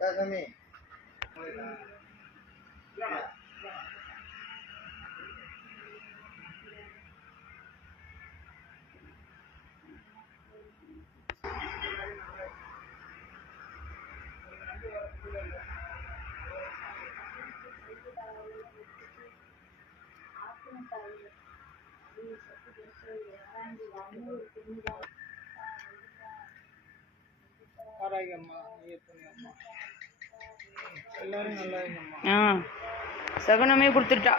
சாமி ஆரோக்கியம்மா ஐயப்பனியம்மா எல்லாரும் ஆ. சகுனமே கொடுத்துட்டா.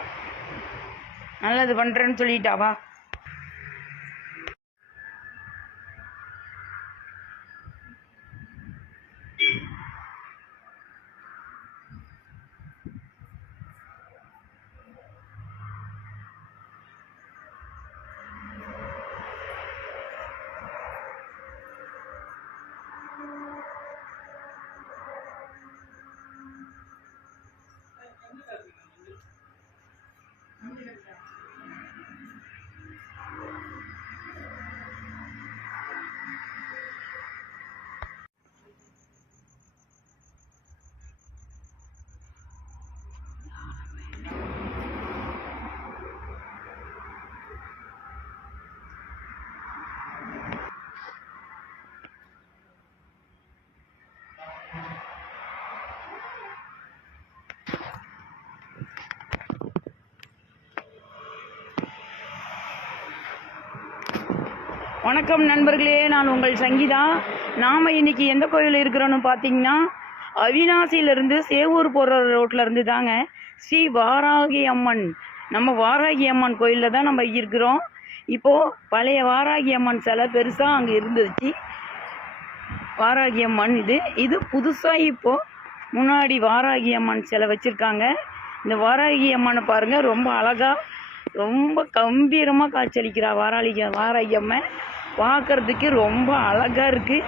நல்லது பண்ணுறேன்னு சொல்லிட்டா வணக்கம் நண்பர்களே நான் உங்கள் சங்கீதா. நாம் இன்னைக்கு எந்த கோயில் இருக்கிறோன்னு பார்த்தீங்கன்னா அவினாசியிலிருந்து சேவூர் போகிற ரோட்டில் இருந்து தாங்க ஸ்ரீ வாராகி அம்மன். நம்ம வாராகி அம்மன் கோயிலில் தான் நம்ம இருக்கிறோம். இப்போது பழைய வாராகி அம்மன் சிலை பெருசாக அங்கே இருந்துச்சு. வாராகி அம்மன் இது. இது புதுசாக இப்போது முன்னாடி வாராகி அம்மன் சிலை வச்சுருக்காங்க. இந்த வாராகி அம்மனை பாருங்கள் ரொம்ப அழகாக ரொம்ப கம்பீரமாக காட்சியளிக்கிறா வாராளிக வாராகி அம்மன். பார்க்கறதுக்கு ரொம்ப அழகாக இருக்குது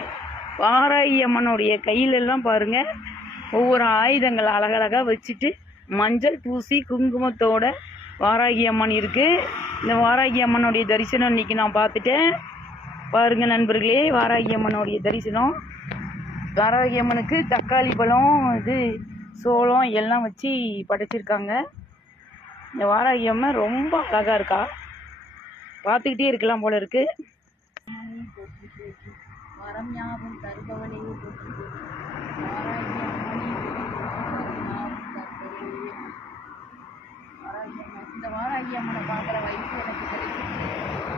வாராகி அம்மனுடைய கையிலெல்லாம் பாருங்கள் ஒவ்வொரு ஆயுதங்கள் அழகழகாக வச்சுட்டு மஞ்சள் பூசி குங்குமத்தோட வாராகி அம்மன் இருக்குது இந்த வாராகி அம்மனுடைய தரிசனம் இன்னைக்கு நான் பார்த்துட்டேன். பாருங்கள் நண்பர்களே வாராகி அம்மனுடைய தரிசனம். வாராகி அம்மனுக்கு தக்காளி பழம் இது சோளம் எல்லாம் வச்சு படைச்சிருக்காங்க. இந்த வாராகி அம்மன் ரொம்ப அழகாக இருக்கா? பார்த்துக்கிட்டே இருக்கலாம் போல இருக்குது வரம் யாவும் தருபவனே போற்றி வாராகி அம்மன். இந்த வாராகி அம்மனை பார்க்குற வயசு எனக்கு கிடைக்கும்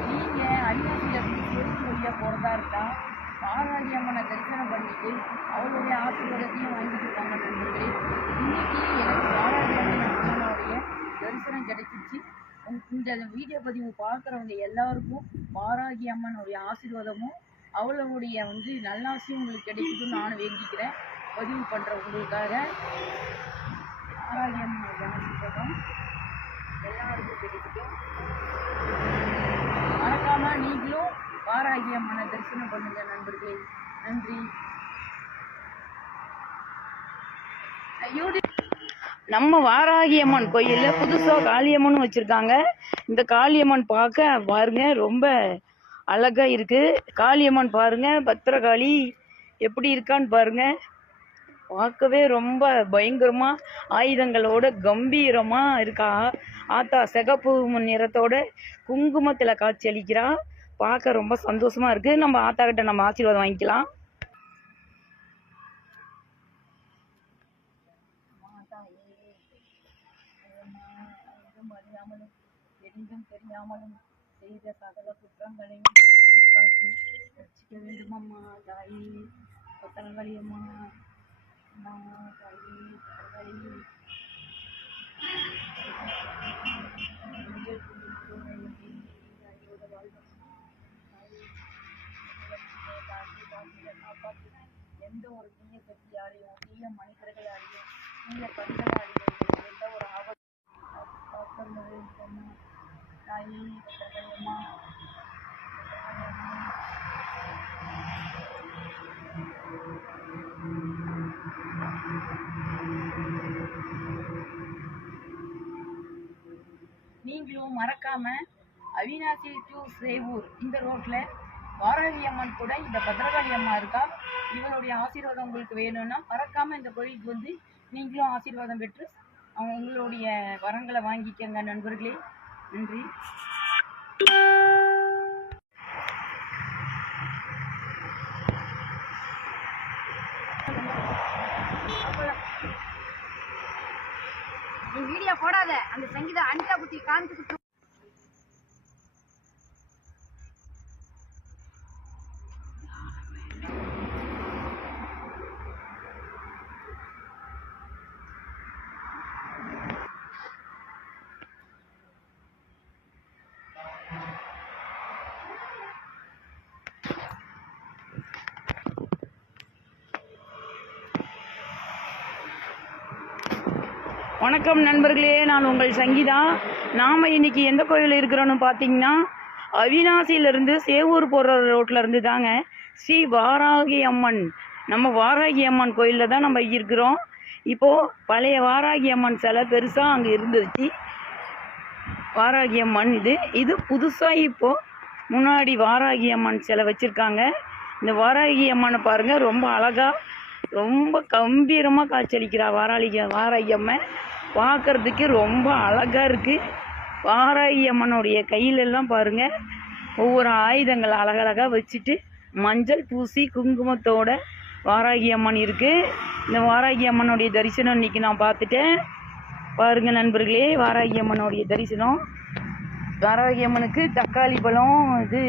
நீங்கள் அரியாசியில் இருந்து செருப்பு வழியாக போகிறதா இருந்தால் வாராகி அம்மனை தரிசனம் பண்ணிட்டு அவளுடைய ஆசீர்வாதத்தையும் வாங்கிட்டு வாங்க நண்பர்களே. இன்னைக்கு எனக்கு வாராகி அம்மனுடைய தரிசனம் கிடைச்சிச்சு. உங்க- இந்த வீடியோ பதிவு பார்க்குறவங்க எல்லாருக்கும் வாராகி அம்மனுடைய ஆசீர்வாதமும் அவளுடைய வந்து நல்லாசி உங்களுக்கு கிடைக்கணும்னு நானும் வேண்டிக்கிறேன். பதிவு பண்ணுற உங்களுக்காக. வாராகி அம்மனுடைய எல்லாருக்கும் கிடைக்கட்டும் மறக்காம நீங்களும் வாராகி அம்மனை தரிசனம் பண்ணுங்க நண்பர்களே. நன்றி. நம்ம வாராகி அம்மன் கோயிலில் புதுசாக காளியம்மன் வச்சுருக்காங்க. இந்த காளியம்மன் பார்க்க பாருங்க ரொம்ப அழகாக இருக்குது காளியம்மன் பாருங்கள் பத்திரகாளி எப்படி இருக்கான்னு பாருங்கள் பார்க்கவே ரொம்ப பயங்கரமாக ஆயுதங்களோட கம்பீரமாக இருக்கா. ஆத்தா சிகப்பு நிறத்தோட குங்குமத்தில் காட்சி அளிக்கிறா. பார்க்க ரொம்ப சந்தோஷமாக இருக்குது நம்ம ஆத்தா கிட்ட நம்ம ஆசீர்வாதம் வாங்கிக்கலாம். தெரியாமலும் செய்த சகல குற்றங்களையும் சுட்டி காட்டி ரட்சிக்க வேண்டுமம்மா தாயி. பத்திரங்களியம்மா அம்மா தாயி. பத்திரங்களி எந்த ஒரு தீய சக்தியாலையும் தீய மனிதர்களாலையும் தீய கண்களாலையும் எந்த ஒரு ஆபத்து காக்கணும் நீங்களும் மறக்காம அவினாசி டு சேவூர் இந்த ரோட்ல வாராகி அம்மன் கூட இந்த பத்ரகாளி அம்மா இருக்கா? இவனுடைய ஆசீர்வாதம் உங்களுக்கு வேணும்னா மறக்காம இந்த கோயிலுக்கு வந்து நீங்களும் ஆசீர்வாதம் பெற்று அவங்க உங்களுடைய வரங்களை வாங்கிக்கங்க நண்பர்களே. நன்றி. நீ வீடியோ போடாத. அந்த சங்கீதா அனிதா குட்டி காமிச்சு வணக்கம் நண்பர்களே நான் உங்கள் சங்கீதா. நாம் இன்னைக்கு எந்த கோயில் இருக்கிறோன்னு பார்த்தீங்கன்னா அவினாசியிலிருந்து சேவூர் போகிற ரோட்டில் இருந்து தாங்க ஸ்ரீ வாராகி அம்மன். நம்ம வாராகி அம்மன் கோயிலில் தான் நம்ம இருக்கிறோம். இப்போது பழைய வாராகி அம்மன் சிலை பெருசாக அங்கே இருந்துச்சு. வாராகி அம்மன் இது. இது புதுசாக இப்போது முன்னாடி வாராகி அம்மன் சிலை வச்சுருக்காங்க. இந்த வாராகி அம்மனை பாருங்கள் ரொம்ப அழகாக ரொம்ப கம்பீரமாக காட்சியளிக்கிறா வாராளிக வாராகி அம்மன். பார்க்கறதுக்கு ரொம்ப அழகாக இருக்குது வாராகி அம்மனுடைய கையிலெல்லாம் பாருங்கள் ஒவ்வொரு ஆயுதங்கள் அழகழகாக வச்சுட்டு மஞ்சள் பூசி குங்குமத்தோட வாராகி அம்மன் இருக்குது இந்த வாராகி அம்மனுடைய தரிசனம் இன்னைக்கு நான் பார்த்துட்டேன். பாருங்கள் நண்பர்களே வாராகி அம்மனுடைய தரிசனம். வாராகி அம்மனுக்கு தக்காளி பழம் இது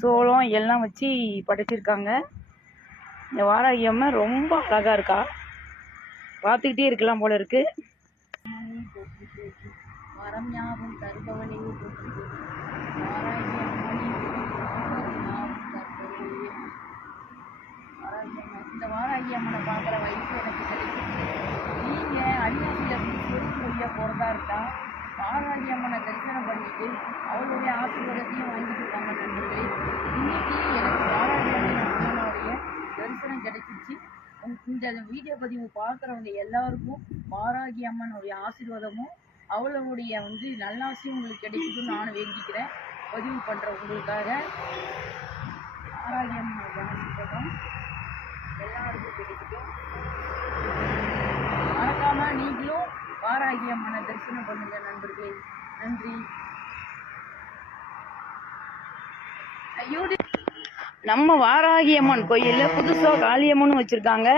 சோளம் எல்லாம் வச்சு படைச்சிருக்காங்க. இந்த வாராகி அம்மன் ரொம்ப அழகாக இருக்கா? பார்த்துக்கிட்டே இருக்கலாம் போல இருக்கு வரம் ஞாபகம் தருபவனே போற்றி வாராகி அம்மனே ஞாபகம் அம்மன் இந்த வாராகி அம்மனை பார்க்குற வயசு எனக்கு கிடைக்கும் நீங்கள் அடியாசியில் இருந்து சிவப்பு போகிறதா இருந்தால் வாராயம்மனை அம்மனை தரிசனம் பண்ணிட்டு அவளுடைய ஆசீர்வாதத்தையும் வாங்கிட்டு வாங்க நண்பர்களே. இன்னைக்கு எனக்கு வாராகி அம்மனுடைய தரிசனம் கிடைச்சிச்சு. இந்த வீடியோ பதிவு பார்க்குறவங்க எல்லாருக்கும் பாராகி அம்மனுடைய ஆசீர்வாதமும் அவளுடைய வந்து நல்லாசியும் உங்களுக்கு கிடைக்குதுன்னு நானும் வேண்டிக்கிறேன். பதிவு பண்ணுற உங்களுக்காக வாராகி அம்மனுடைய ஆசீர்வாதம் எல்லாருக்கும் கிடைக்கட்டும் மறக்காம நீங்களும் பாராகி அம்மனை தரிசனம் பண்ணுங்க நண்பர்களே. நன்றி. ஐயோ நம்ம வாராகி அம்மன் கோயிலில் புதுசாக காளியம்மன் வச்சுருக்காங்க.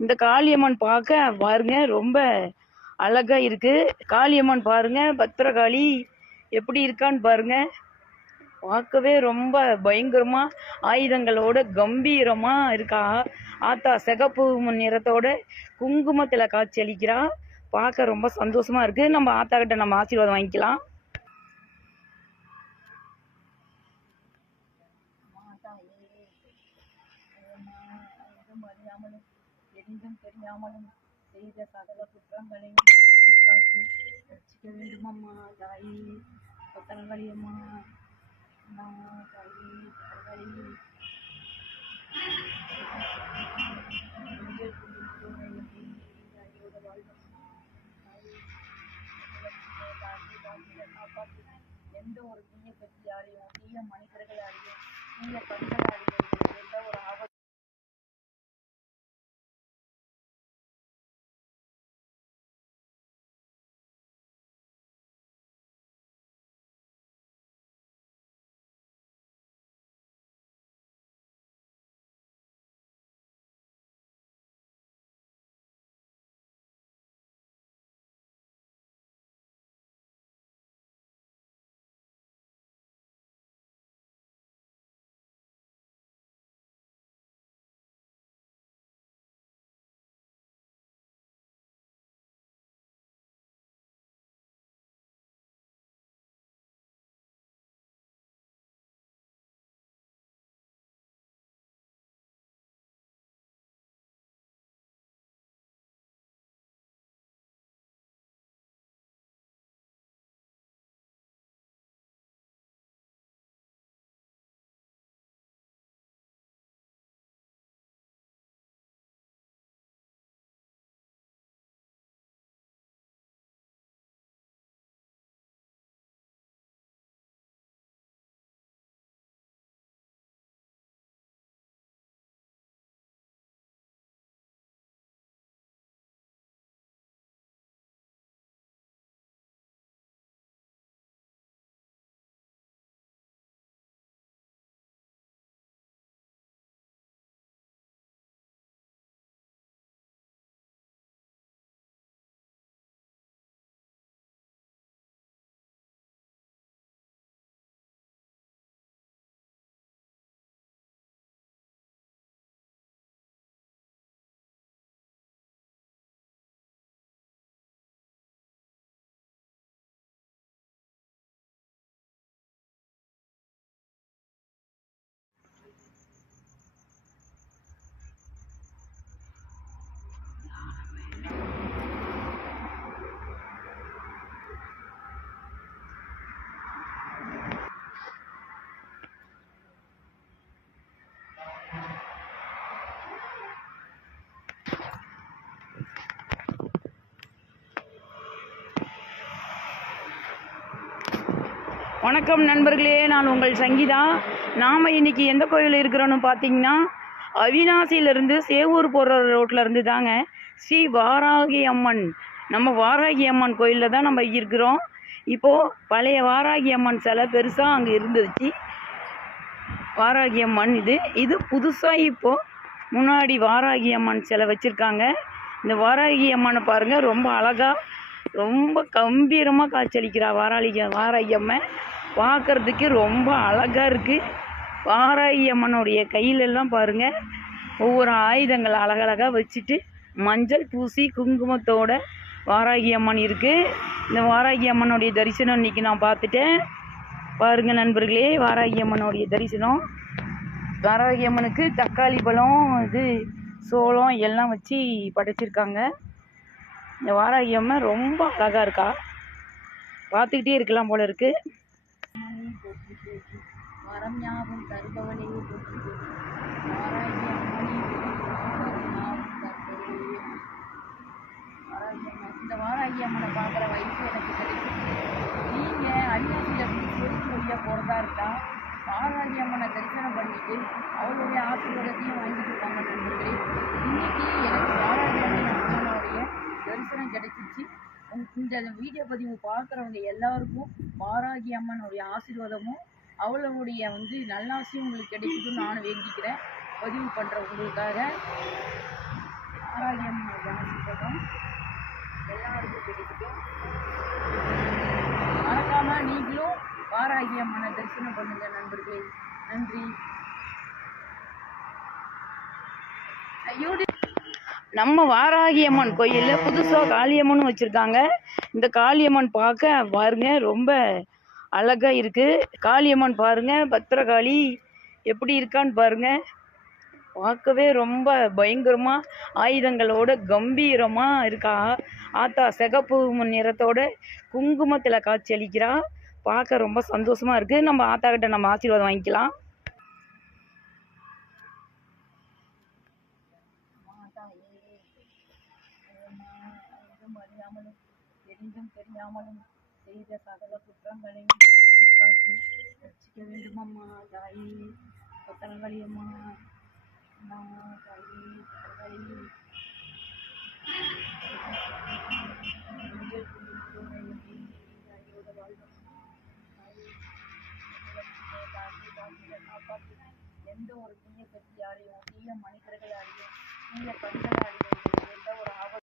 இந்த காளியம்மன் பார்க்க பாருங்க ரொம்ப அழகா இருக்கு. காளியம்மன் பாருங்க பத்திரகாளி எப்படி இருக்கான்னு பாருங்க. பார்க்கவே ரொம்ப பயங்கரமா ஆயுதங்களோட கம்பீரமா இருக்கா. ஆத்தா சிகப்பு நிறத்தோட குங்குமத்தில் காட்சி அளிக்கிறா. பார்க்க ரொம்ப சந்தோஷமா இருக்கு. நம்ம ஆத்தா கிட்ட நம்ம ஆசீர்வாதம் வாங்கிக்கலாம் மாதாயே அம்மா, அறிந்தும் அறியாமலும் அறியாமலும் செய்த சகல குற்றங்களையும் திருத்திக் காத்து ரட்சிக்க வேண்டும் அம்மா தாயே. பத்திரங்களி அம்மா. அம்மா தாயே பத்திரங்களி எந்த ஒரு தீய சக்தியாலையும் தீய மனிதர்களாலையும் தீய கண்களாலையும் எந்த ஒரு ஆபத்து வணக்கம் நண்பர்களே நான் உங்கள் சங்கீதா. நாம் இன்னைக்கு எந்த கோயில் இருக்கிறோன்னு பார்த்தீங்கன்னா அவினாசியிலேருந்து சேவூர் போகிற ரோட்டில் இருந்து தாங்க ஸ்ரீ வாராகி அம்மன். நம்ம வாராகி அம்மன் கோயிலில் தான் நம்ம இருக்கிறோம். இப்போது பழைய வாராகி அம்மன் சிலை பெருசாக அங்கே இருந்துச்சு. வாராகி அம்மன் இது. இது புதுசாக இப்போது முன்னாடி வாராகி அம்மன் சிலை வச்சுருக்காங்க. இந்த வாராகி அம்மனை பாருங்கள் ரொம்ப அழகாக ரொம்ப கம்பீரமாக காட்சியளிக்கிறா வாராளிக வாராகி அம்மன். பார்க்கறதுக்கு ரொம்ப அழகாக இருக்குது வாராகி அம்மனுடைய கையிலெல்லாம் பாருங்கள் ஒவ்வொரு ஆயுதங்கள் அழகழகாக வச்சுட்டு மஞ்சள் பூசி குங்குமத்தோட வாராகி அம்மன் இருக்குது இந்த வாராகி அம்மனுடைய தரிசனம் இன்றைக்கி நான் பார்த்துட்டேன். பாருங்கள் நண்பர்களே வாராகி அம்மனுடைய தரிசனம். வாராகி அம்மனுக்கு தக்காளி பழம் இது சோளம் எல்லாம் வச்சு படைச்சிருக்காங்க. இந்த வாராகி அம்மன் ரொம்ப அழகாக இருக்கா? பார்த்துக்கிட்டே இருக்கலாம் போல இருக்குது போற்றி போற்றி வரம் யாவும் தருபவனே போற்றி போற்றி வாராகி அம்மனை போற்றி ஞாபகம் தருபவனே அம்மன் இந்த வாராகி அம்மனை பார்க்குற வயசு எனக்கு கிடைச்சிச்சு நீங்கள் அவினாசியில் இருந்து செருப்பு வழியாக போகிறதா இருந்தா வாராகி அம்மனை தரிசனம் பண்ணிட்டு அவளுடைய ஆசீர்வாதத்தையும் வாங்கிட்டு போங்க நண்பர்களே. இன்னைக்கு எனக்கு வாராகி அம்மன் அம்மனுடைய தரிசனம் கிடைச்சிச்சு உங்க- இந்த வீடியோ பதிவு பார்க்குறவங்க எல்லாருக்கும் பாராகி அம்மனுடைய ஆசீர்வாதமும் அவளுடைய வந்து நல்லாசியும் உங்களுக்கு கிடைக்கட்டும்னு நானும் வேண்டிக்கிறேன். பதிவு பண்ணுற உங்களுக்காக பாராகி அம்மனுடைய ஆசீர்வாதம் எல்லாருக்கும் கிடைக்கட்டும் மறக்காம நீங்களும் பாராகி அம்மனை தரிசனம் பண்ணுங்க நண்பர்களே. நன்றி. யூடியூப் நம்ம வாராகி அம்மன் கோயிலில் புதுசாக காளியம்மனும் வச்சுருக்காங்க. இந்த காளியம்மன் பார்க்க பாருங்க ரொம்ப அழகாக இருக்குது காளியம்மன் பாருங்க பத்திரகாளி எப்படி இருக்கான்னு பாருங்க. பார்க்கவே ரொம்ப பயங்கரமாக ஆயுதங்களோட கம்பீரமாக இருக்கா. ஆத்தா சிகப்பு நிறத்தோட குங்குமத்தில் காட்சி அளிக்கிறா. பார்க்க ரொம்ப சந்தோஷமாக இருக்குது நம்ம ஆத்தா கிட்ட நம்ம ஆசீர்வாதம் வாங்கிக்கலாம். அறியாமலும் தெரிந்தும் தெரியாமலும் செய்த சகல குற்றங்களையும் பொறுத்து காத்து ரட்சிக்க வேண்டும் அம்மா தாயே. பத்திரங்களி அம்மா அம்மா தாயே பத்திரங்களி எந்த ஒரு தீய சக்தியாலையும் தீய மனிதர்களாலையும் தீய கண்களாலையும் எந்த ஒரு ஆபத்து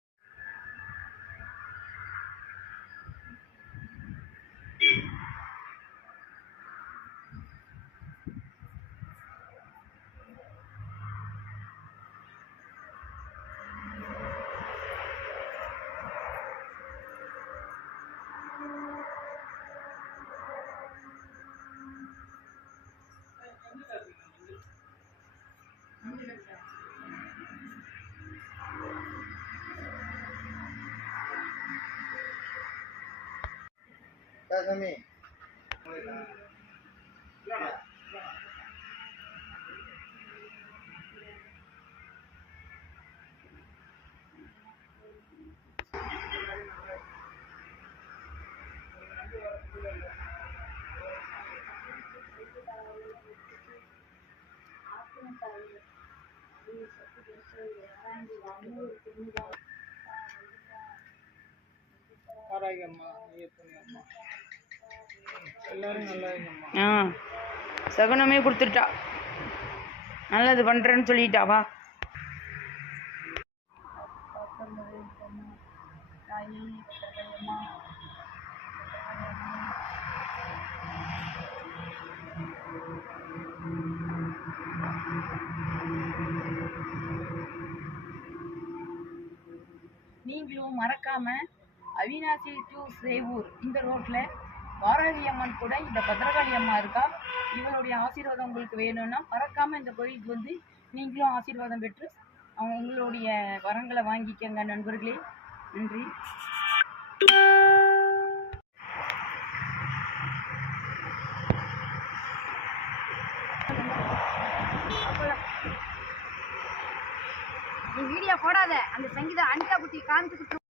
따섬이 Thank you. வாராகி அம்மா ஐயப்பனி அம்மா. எல்லாரும் நல்லா இருங்கம்மா ஆ சகுனமே கொடுத்துட்டா. நல்லது பண்ணுறேன்னு சொல்லிட்டா வா. பத்திரங்களி அம்மா தாயே பத்திரங்களி அம்மா நீங்களும் மறக்காம அவினாசி டு சேவூர் இந்த ரோட்ல வாராகி அம்மன் கூட இந்த பத்ரகாளி அம்மா இருக்கா? இவளுடைய ஆசீர்வாதம் உங்களுக்கு வேணும்னா மறக்காம இந்த கோயிலுக்கு வந்து நீங்களும் ஆசீர்வாதம் பெற்று அவங்க உங்களுடைய வரங்களை வாங்கிக்கங்க நண்பர்களே. நன்றி. நீ வீடியோ போடாத. அந்த சங்கீதா அனிதா குட்டி காமிச்சு